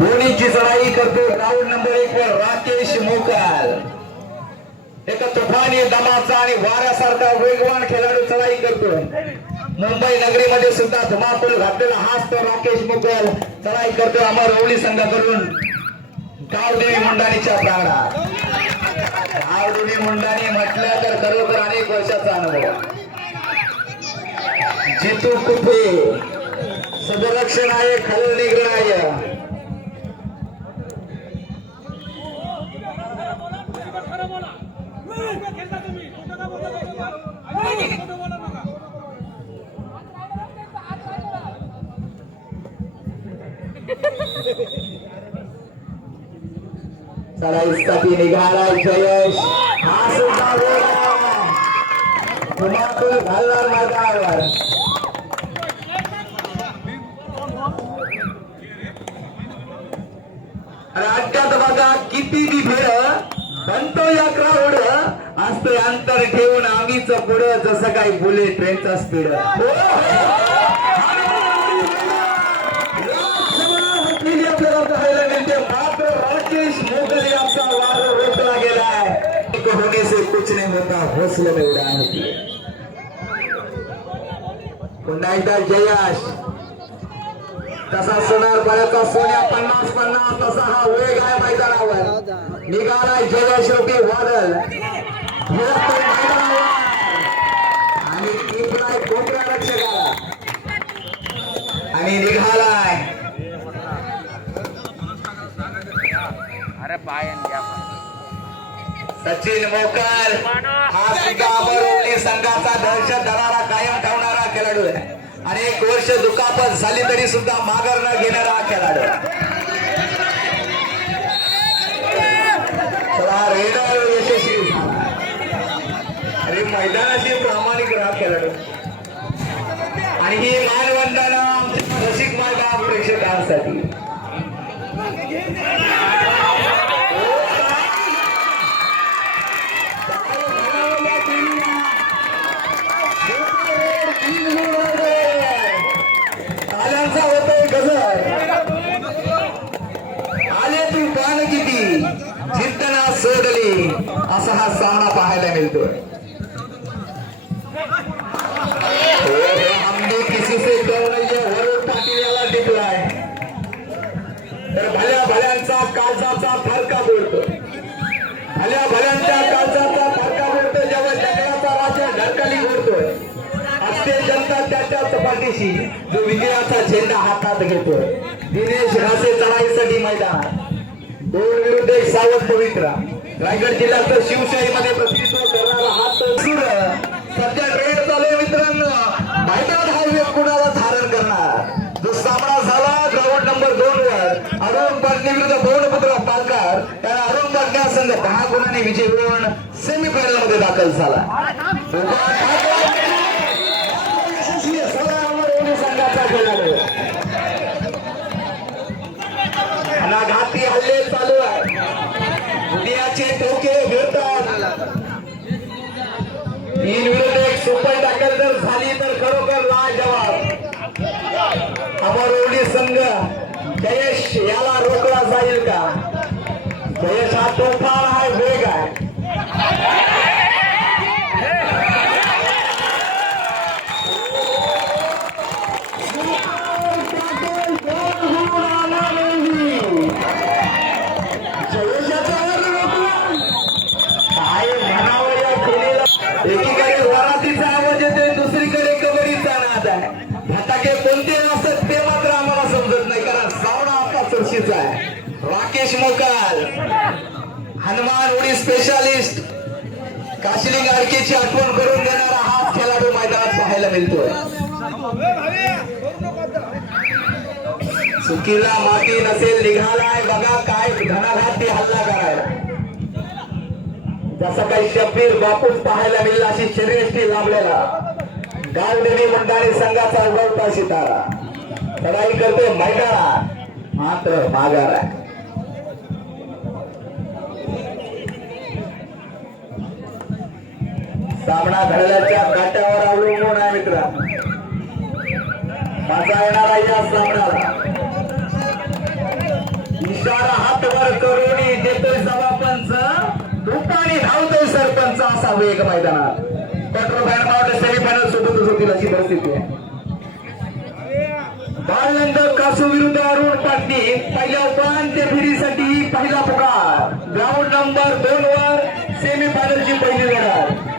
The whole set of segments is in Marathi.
दोन्हीची चढाई करतो राऊंड नंबर एक वर राकेश मोकाल. एका तुफानी दमाचा आणि वाऱ्यासारखा वेगवान खेळाडू चढाई करतो मुंबई नगरीमध्ये सुद्धा धुमाकूल घातलेला हाच तो राकेश मोकाल. चढाई करतो अमर रवळी संघाकडून. गावदेवी मुंडाणीच्या प्रांगणात गावदेवी मुंडाणी म्हटलं तर खरोखर अनेक वर्षाचा अनुभव. जितू कुठे? सदरक्षण आहे खाली आहे. चला चढाईसाठी निघाला जयश हा सुद्धा वेग आहे. धुमाकूल घालणार मैदानावर. राज्यात बघा किती ती भेळ बनतो या क्राऊड असतोय अंतर ठेवून आम्हीच पुढं जसं काही बुलेट ट्रेनचा स्पीड आपल्याला पाहायला मिळते. मात्र राकेश मोगल यांचा वार रोखला गेलाय होने से कुछ नाही होता हौसले में उड़ान होती पुन्हा एकदा तसा सोनार बऱ्याचा सोन्या पन्नास पन्नास तसा हा वेग आहे मैदानावर. निघालाय जयश रुपी वादल आणि टिपलाय कोपऱ्या रक्षकाला. आणि निघालाय. अरे पण. सचिन मोकर. हा सुद्धा अमरवली संघाचा दहशत धरारा कायम ठेवणारा खेळाडू आहे. अनेक वर्ष दुखापत झाली तरी सुद्धा माघार न घेणारा हा खेळाडू. चला हो, यशस्वी. अरे मैदानाशी प्रामाणिक राहा खेळाडू. आणि ही चिंतना सोडली असा हा सामना पाहायला मिळतोय. हो, हो म्हणजे वरुण पाटील याला टिकलाय तर भल्या भल्यांचा काळजाचा फरका बोलतो भल्या भल्यांच्या काळजाचा फरका बोलतो जेव्हा जगण्याचा राजा ढरकाली बोलतोय असते जनता त्याच्याच पाठीशी जो विजयाचा झेंडा हातात घेतोय. दिनेश घासे चढाईसाठी मैदान. दोन विरुद्ध एक सावध पवित्रा. रायगड जिल्ह्यात तर शिवशाहीमध्ये प्रतिनिधित्व करणारा हा सुर सध्या ट्रेड चालू आहे मित्रांनो. मैदान हा वेग कुणाला धारण करणार. जो सामना झाला ग्राउंड नंबर दोन वर अरुण पाटणे विरुद्ध भुवनपुत्र पालकार त्याला अरुण पाटणे संघ दहा गुणांनी विजय मिळवून सेमीफायनलमध्ये दाखल झाला यशस्वी सोळा अमर संघाचा खेळाडू अनाघाती हल्ले चालू आहे दुनियाचे टोके फिरतात तीन विरुद्ध एक सुपर जर झाली तर खरोखर लाजवाब अमरोली संघ जयेश याला रोखला जाईल का? जयेश हा तोफान आहे. काशिलिंग आडकेची आठवण करून देणारा हा खेळाडू मैदानात पाहायला मिळतोय. चुकीला माती नसेल निघालाय. बघा काय घणाघाती हल्ला करायला. जसं काही शब्बीर बापूस पाहायला मिळाला अशी शरीरष्टी लाभलेला. गावदेवी मंडळी संघाचा उगवता सितारा. चढाई करते मैदाना मात्र माघार आहे. सामना घडल्याच्या काट्यावर अवलंबून आहे मित्र. माझा येणार आहे या सामन्याला. करून देतोय सभापंच. दुपारी धावतोय सरपंच असा वेग मैदानात. पटरो फायनल मावलं सेमीफायनल सोबतच होतील अशी परिस्थिती आहे. बालनंदर कासू विरुद्ध अरुण पाटणी. पहिल्या उपांत्य फेरीसाठी पहिला पुकार. ग्राउंड नंबर दोन वर सेमीफायनलची पहिली लढाई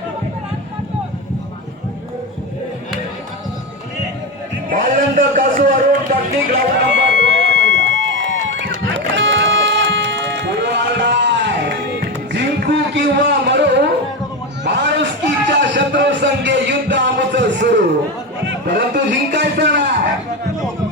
बालनंद कासू अरुण पाटील ग्राउंड नंबर जिंकू किंवा मरू माणुसकीच्या शत्रू संगे युद्ध आमचं सुरू. परंतु जिंकायचं नाही.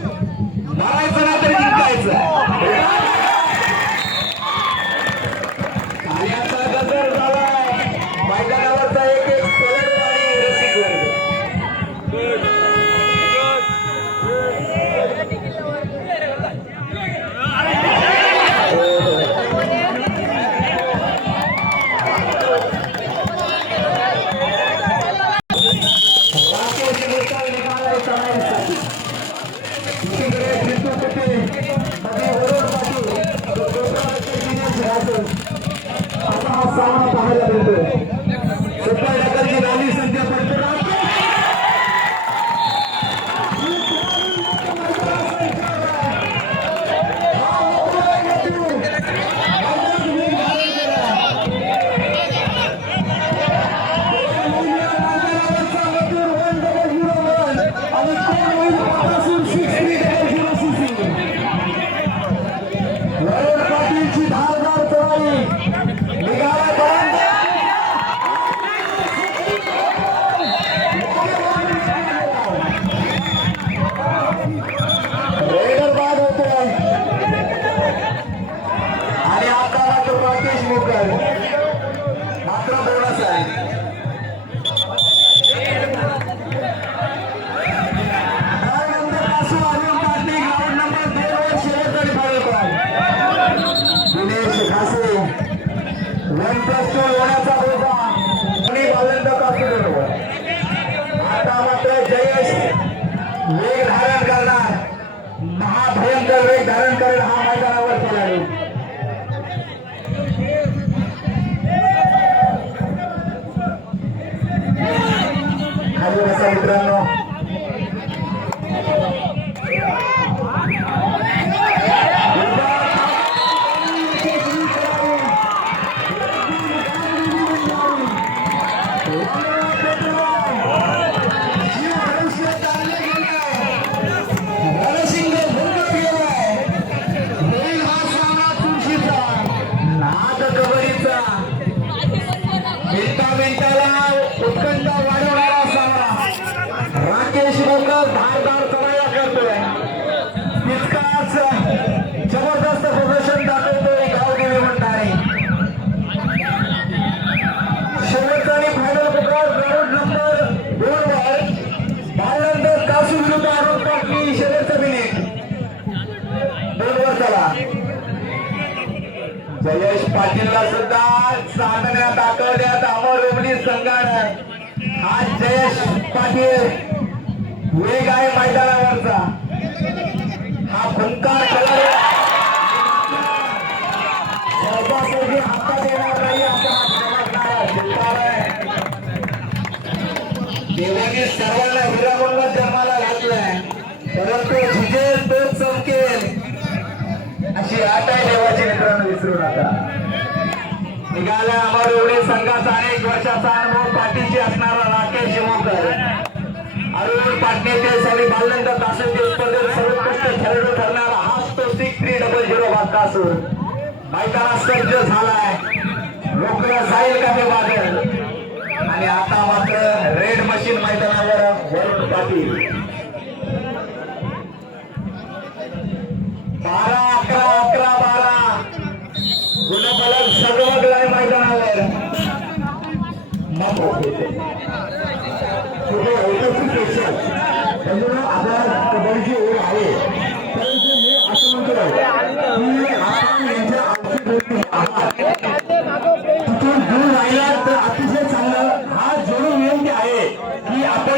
राकेश धारदार चढाया करतोय. तितकाच जबरदस्त प्रदर्शन दाखवतोय गावदेवी म्हणणारे. शेवटचा आणि फायनल ग्राउंड नंबर दोन वर कासू विरुद्ध आरोप पाटली शेवटचं मिनिट दोन वर चला. जयेश पाटीलला सुद्धा सांगण्यात दाखवण्यात अमर रोमणी संघानं हा जयेश पाटील वेग आहे मैदानावरचा. हा फुंकार कलर सहजासहजी हातात येणार नाही असा हा चमकणारा चित्कार आहे. देवाने सर्वांना हिरामनला जन्माला घातलाय. परंतु झिजेल तोच चमकेल अशी आट आहे देवाची मित्रांनो विसरू नका. निघाला अमर एवढे संघाचा अनेक वर्षाचा अनुभव पाठीशी असणारा राकेश शिमोकर. अरुण पाटणे सगळी बालनंद कासूरची स्पर्धेत सर्वोत्कृष्ट खेळाडू ठरणारा हाच तो सिक्स थ्री डबल झिरो भाग कासूर मैदाना सज्ज झालाय रोखला जाईल का ते वादळ आणि आता मात्र रेड मशीन मैदानावर वरुण पाटील.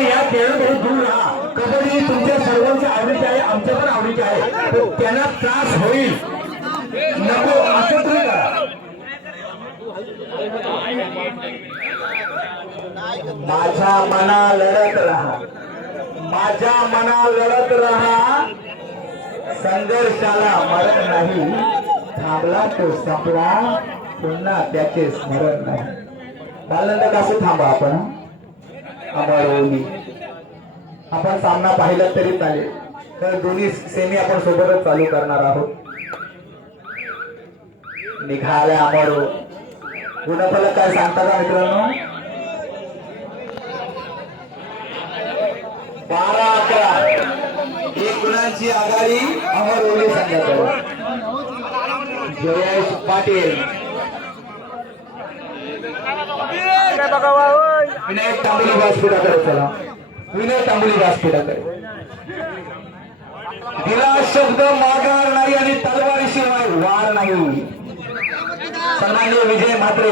या खेळामध्ये दूर राहा. कबड्डी तुमच्या सर्वांच्या आवडीची आहे आमच्या पण आवडीची आहे. त्यांना त्रास होईल. नको असं तुम्ही करा. माझ्या मना लढत राहा. माझ्या मना लढत राहा. संघर्षाला मरण नाही. थांबला तो संपला. पुन्हा त्याचे स्मरण नाही. बालंद कसं थांबा आपण? अमर ओली आपण सामना पाहिला तरी चालेल. तर दोन्ही सेमी आपण सोबतच चालू करणार आहोत. निघाल्या अमर. गुणफलक काय सांगता का मित्रांनो? बारा अकरा. एक गुणांची आघाडी अमर ओली संघाकडे जयेश पाटील. विनायक तांबुली व्यासपीठाकडे चला. विनय तांबुली व्यासपीठाकडे. दिला शब्द माघार नाही आणि तलवारीशिवाय वार नाही. सन्मान्य विजय म्हात्रे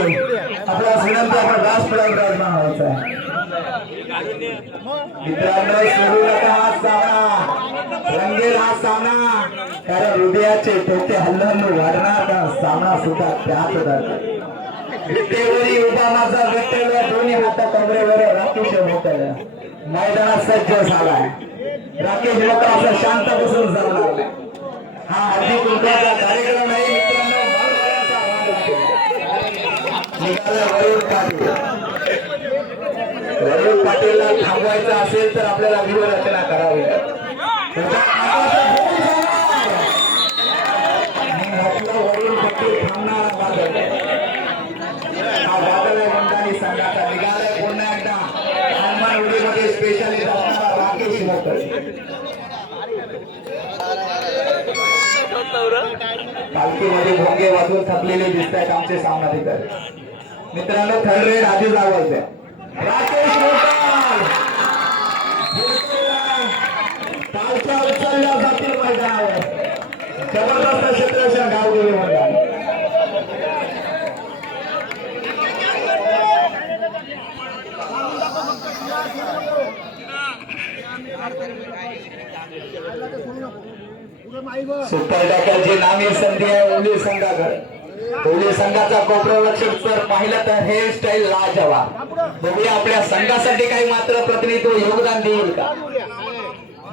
आपला विनंती आपण व्यासपीठावर विराजमान व्हायचा आहे. मित्रांनो सुरू नका हा सामना. रंगेल हा सामना. कारण हृदयाचे ठोके हल्लून वाढणार सामना सुद्धा त्यात दरम्यान. विटेवरी उभा माझा विठ्ठल आता कमरेवर राकेश मोकल मैदानात सज्ज झालाय. राकेश मोकल असं शांत बसून झाला हा हल्ली कुंकाचा कार्यक्रम आहे. वरुण पाटील. वरुण पाटीलला थांबवायचं असेल तर आपल्याला व्यूहरचना करावी त्याचा आवाज होऊन जाणार. आणि म्हटलं वरुण पाटील थांबणारा बादल हा बादल आहे मंदानी संघाचा निघालाय पुन्हा एकदा हनुमान उडीमध्ये स्पेशलिस्ट असणारा राकेश मोकर पालखीमध्ये भोंगे वाजवून थकलेले दिसत आहेत आमचे सामनाधिकारी. मित्रांनो थर्ड रेड आधी लावायचे राकेश कालच्या उचलल्या जातील मैदानावर जबरदस्त क्षेत्ररक्षण गाव गेले मैदान. सुपर टॅकरची नामी संधी आहे ओली संघाकडे. ओली संघाचा कोपरक्षक जर पाहिलं तर हेअर स्टाईल लाजवाब. बघूया आपल्या संघासाठी काही मात्र प्रतिनिधित्व योगदान देईल का?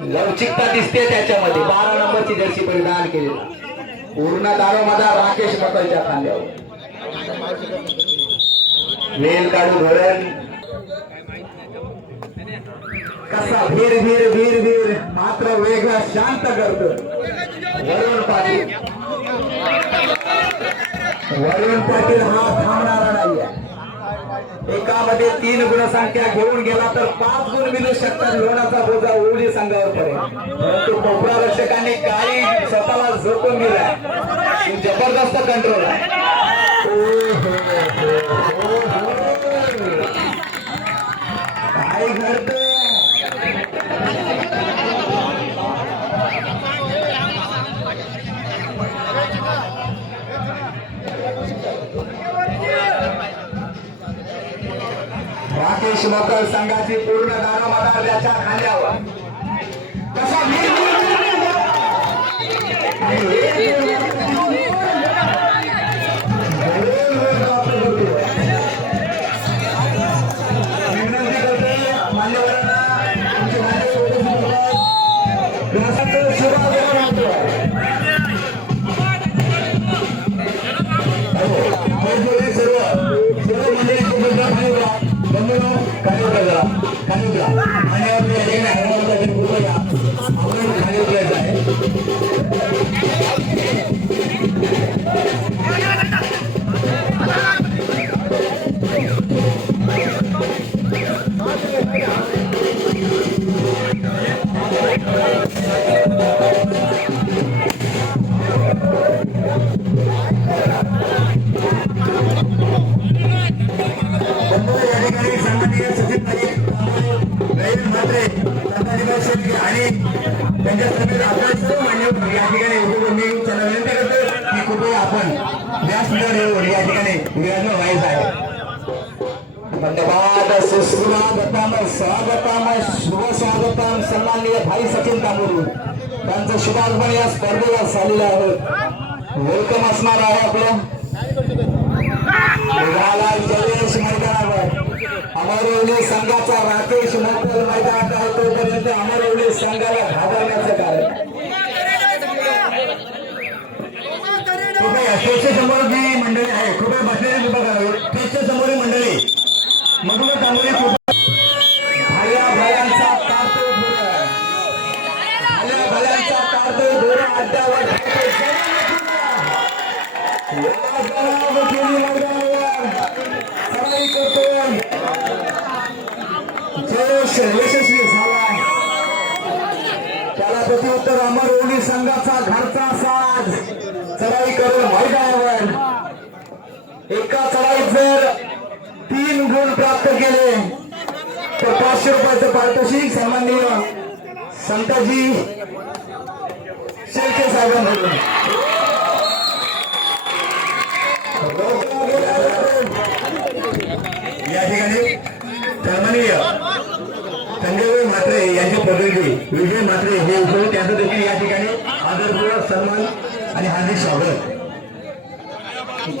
लवचिकता दिसते त्याच्यामध्ये. बारा नंबरची जर्सी परिधान केलेली. पूर्ण दारोमदा राकेश मकलच्या खांद्यावर. वेल काढू घरण कसा वीर वीर वीर वीर मात्र वेगळा शांत करतो वरुण पाटील. वरुण पाटील हा थांबणारा नाहीये. एकामध्ये तीन गुणसंख्या घेऊन गेला तर पाच गुण मिळू शकतात. लोणाचा बोजा ओढी संघावर पडेल. परंतु कोपरा रक्षकांनी काही स्वतःला झोपून दिलाय. जबरदस्त कंट्रोल आहे. हो, हो, हो. काय घडतं राकेश मकर संघाची पूर्ण दारोमदार त्याच्या खांद्यावर कसा जरा खाली उतरा स्वागतम शुभ स्वागतम. सन्माननीय भाई सचिन तांबुरू त्यांचं शुभागमन या स्पर्धेला झालेलं आहे. वेलकम असणार आहे आपलं. निघाला जयेश मैदानावर. अमरवली संघाचा राकेश मोठल मैदानात आहे. तोपर्यंत अमरवली संघाला घाबरण्याचं कारण. कृपया स्टेजच्या समोर जी मंडळी आहे. कृपया बसलेली कृपा केले तर पाचशे रुपयाचं पारितोषिक सन्माननीय संताजी शेळके साहेबांकडून. या ठिकाणी सन्माननीय संजय म्हात्रे यांचे प्रतिनिधी विजय म्हात्रे हे उपस्थित त्यांचं देखील या ठिकाणी आदरपूर्वक सन्मान आणि हार्दिक स्वागत.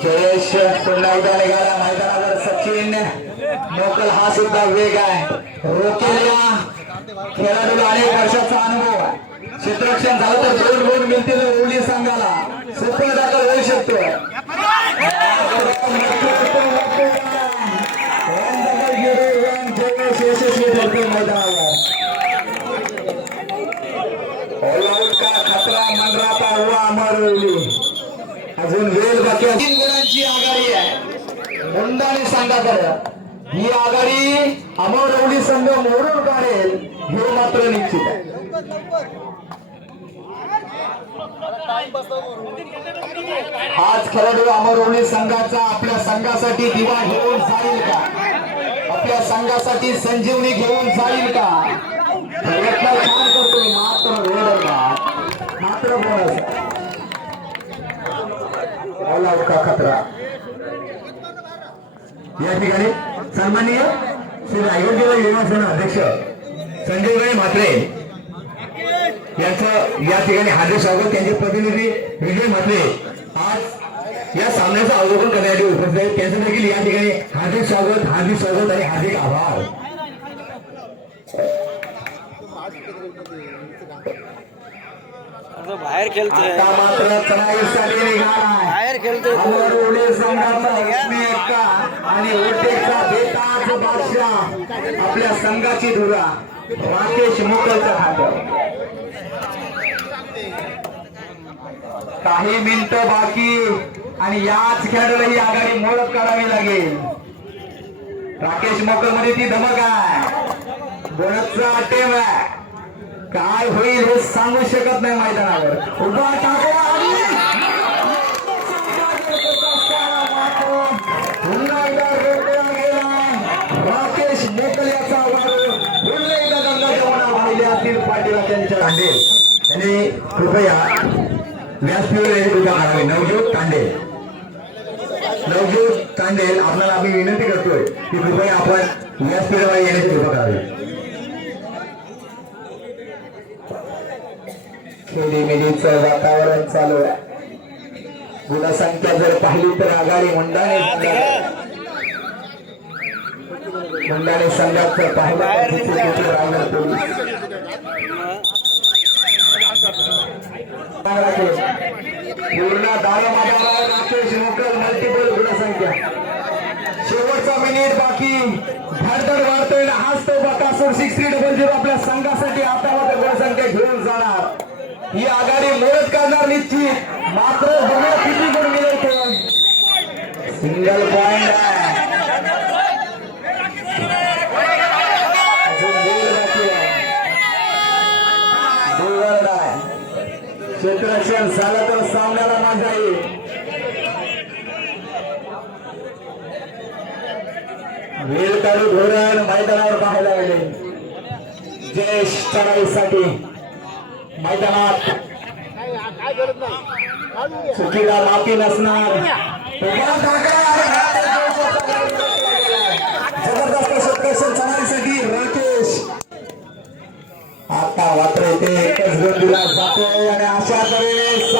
जयेश पुन्हा एकदा निघाला. मैदानावर सचिन लोकल हा सुद्धा वेग आहे. रोकेला. खेळाडूला अनेक वर्षाचा अनुभव आहे. क्षेत्ररक्षण झालं तर दोन गुण मिळतील ओली संघाला. सुपर दाखल होऊ शकतो. ऑलआउट का खतरा मनराता हुआ अमरवली अजून वेळ बाकी तीन गुणांची आघाडी आहे. मुंडाने सांगा बरं. ही आघाडी अमरवली संघ मोडून काढेल हे मात्र निश्चित आहे. आज खेळाडू अमरवली संघाचा आपल्या संघासाठी दिवा घेऊन जाईल का? आपल्या संघासाठी संजीवनी घेऊन जाईल का? प्रयत्न छान करतोय मात्र वेळ का? मात्र बोनस ऑल खतरा. या ठिकाणी. सन्माननीय श्री अयोध्या जिल्हा युनिव्हर्सिटी अध्यक्ष संजयभाई म्हात्रे यांचं या ठिकाणी हार्दिक स्वागत. त्यांचे प्रतिनिधी विजय म्हात्रे आज या सामन्याचं अवलोकन करण्यासाठी उपस्थित आहेत. त्यांचं देखील या ठिकाणी हार्दिक स्वागत हार्दिक स्वागत आणि हार्दिक आभार. बाहेर खेळतोय. बाहेर खेळतोय आणि आपल्या संघाची धुरा. राकेश खात्यावर काही मिनिटं बाकी आणि याच खेळाडूला ही आघाडी मोडत काढावी लागेल. राकेश मोकलमध्ये ती धमक आहे. बोनसचा अटेम आहे. काय होईल हे सांगू शकत नाही मैदानावर. उभा टाकला राकेश मोकल याचा पुन्हा एकदा गंगा जमुना वाहिल्या त्यांच्या तांडे यांनी कृपया व्यासपीठावर याची कृपा नवज्योत तांडे. नवज्योत आपल्याला आम्ही विनंती करतोय की कृपया आपण व्यासपीठावर येण्याची कृपा करावी. खेळीमेळीचं वातावरण चालू आहे. गुणसंख्या जर पाहिली तर आघाडी मुंडाने मुंडाने. संघात पाहिलं तर पोलीस. पूर्ण दारा मैदानावर राकेश मोकल मल्टिपल गुणसंख्या. शेवटचा मिनिट बाकी. धडधड वाढतोय. ना हाच तो Bakasur six three double zero आपल्या संघासाठी आता मात्र गुणसंख्या घेऊन जाणार. ही आघाडी मोडत काढणार निश्चित मात्र बघा किती गुण मिळवतो सिंगल पॉइंट झालं तर सामन्याला मजा येईल वेळ काढू धोरण मैदानावर पाहायला गेले जय शराईसाठी मैदानात. चुकीला माफी नसणार. जबरदस्त सत्कर्षण चढाईसाठी राकेश. आता वात्र येते एकच गुण दिला जातोय आणि अशा तऱ्हेने